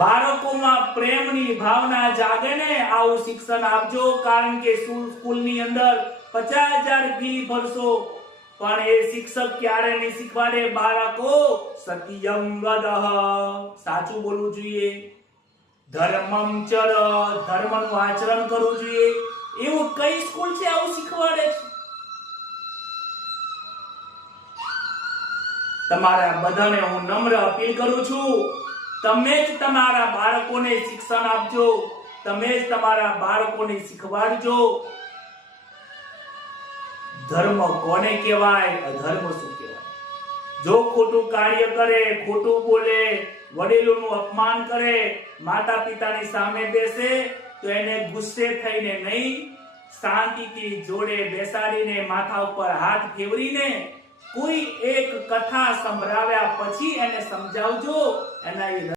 બાળકોમાં પ્રેમની ભાવના જાગે ને આવું શિક્ષણ આપજો, કારણ કે સ્કૂલની અંદર 50,000 ફી ભરશો પણ એ શિક્ષક ક્યારે નહીં શીખવાડે બાળકો સત્યમ વદહ, સાચું બોલવું જોઈએ, ધર્મમ ચર, ધર્મનું આચરણ કરવું જોઈએ. એવું કઈ સ્કૂલ છે આવું શીખવાડે છે? તમારા બધાને હું નમ્ર અપીલ કરું છું, તમે જ તમારા બાળકોને શિક્ષણ આપજો, તમે જ તમારા બાળકોને શીખવાડજો ધર્મ કોને કહેવાય, અધર્મ શું કહેવાય. જો ખોટું કાર્ય કરે, ખોટું બોલે, વડીલોનું અપમાન કરે, માતા પિતાની સામે બેસે તો એને ગુસ્સે થઈને નહીં, શાંતિથી જોડે બેસાડીને માથા ઉપર હાથ ફેરવીને કોઈ એક કથા સંભળાવ્યા પછી એને સમજાવજો. એના